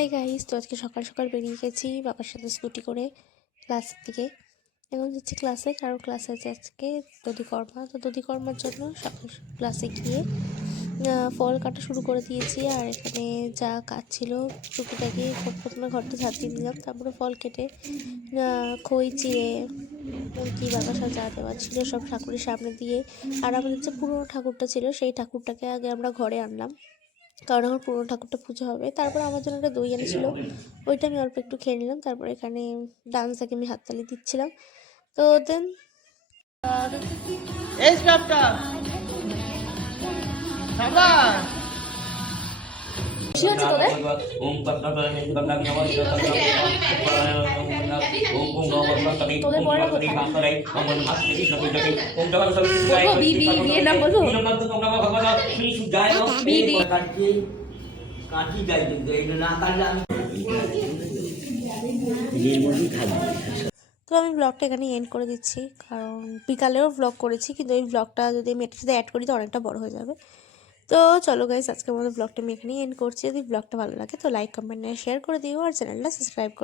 এই গাইস, তো আজকে সকাল সকাল বেরিয়ে গেছি বাবার সাথে স্কুটি করে ক্লাসের দিকে। এখন যাচ্ছি ক্লাসে, কারণ ক্লাসে আছে আজকে দধিকর্মা। তো দধিকর্মার জন্য সকাল ক্লাসে গিয়ে ফল কাটা শুরু করে দিয়েছি। আর এখানে যা কাজ ছিল টুকিটাকি প্রথমে ঘরটা ঝাঁট দিয়ে দিলাম, তারপরে ফল কেটে খই চিড়ে কি বাতাসা যা দেওয়া ছিল সব ঠাকুরের সামনে দিয়ে। আর আমাদের যে পুরোনো ঠাকুরটা ছিল সেই ঠাকুরটাকে আগে আমরা ঘরে আনলাম, কারণ আমার পুরোনো ঠাকুরটা পুজো হবে। তারপর আমার জন্য একটা দই এনেছিল, ওইটা আমি অল্প একটু খেয়ে নিলাম। তারপর এখানে ডান্স থেকে আমি হাততালি দিচ্ছিলাম। তো দেন এই স্টপটা সাবাস খুশি হচ্ছে তোদের? তোদের বড়রা কোথায়? বলবো বিয়ের নাম বলবো? কাঠি গাই কিন্তু এই না কাটলে আমি তো আমি ব্লগটা এখানে এন্ড করে দিচ্ছি, কারণ বিকালেও ব্লগ করেছি, কিন্তু এই ব্লগটা যদি আমি এটার সাথে অ্যাড করি তো অনেকটা বড় হয়ে যাবে। তো চলো গাইস, আজকের মতো ব্লগটা আমি এখানেই এন্ড করছি। যদি ব্লগটা ভালো লাগে তো লাইক কমেন্ট শেয়ার করে দিও, আর চ্যানেলটা সাবস্ক্রাইব